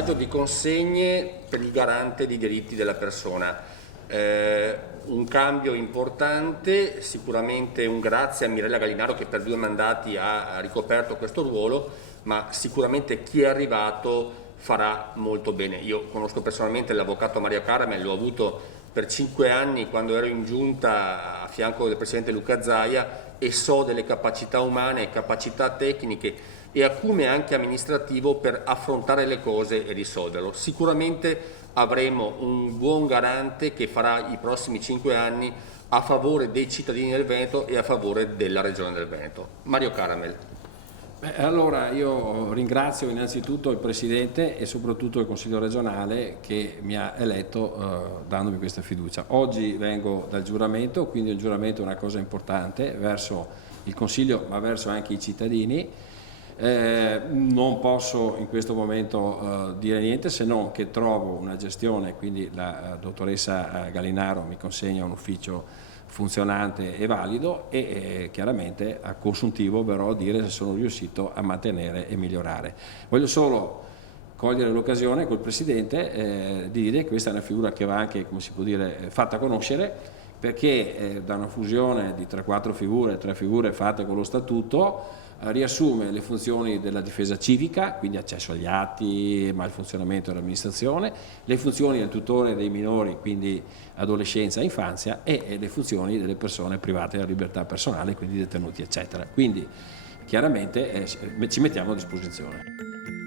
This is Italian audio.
passaggio di consegne per il garante dei diritti della persona. Un cambio importante, sicuramente un grazie a Mirella Gallinaro che per 2 mandati ha ricoperto questo ruolo, ma sicuramente chi è arrivato farà molto bene. Io conosco personalmente l'avvocato Mario Caramel, l'ho avuto per 5 anni quando ero in giunta a fianco del presidente Luca Zaia e so delle capacità umane, capacità tecniche e acume anche amministrativo per affrontare le cose e risolverlo. Sicuramente avremo un buon garante che farà i prossimi 5 anni a favore dei cittadini del Veneto e a favore della regione del Veneto. Mario Caramel. Allora io ringrazio innanzitutto il Presidente e soprattutto il Consiglio regionale che mi ha eletto dandomi questa fiducia. Oggi vengo dal giuramento, quindi il giuramento è una cosa importante verso il Consiglio ma verso anche i cittadini. Non posso in questo momento dire niente se non che trovo una gestione, quindi la dottoressa Gallinaro mi consegna un ufficio funzionante e valido e chiaramente a consuntivo verrò a dire se sono riuscito a mantenere e migliorare. Voglio solo cogliere l'occasione col Presidente di dire che questa è una figura che va anche, come si può dire, fatta conoscere, perché da una fusione di 3-4 figure, 3 figure fatte con lo Statuto, riassume le funzioni della difesa civica, quindi accesso agli atti, malfunzionamento dell'amministrazione, le funzioni del tutore dei minori, quindi adolescenza e infanzia, e le funzioni delle persone private della libertà personale, quindi detenuti eccetera. Quindi chiaramente ci mettiamo a disposizione.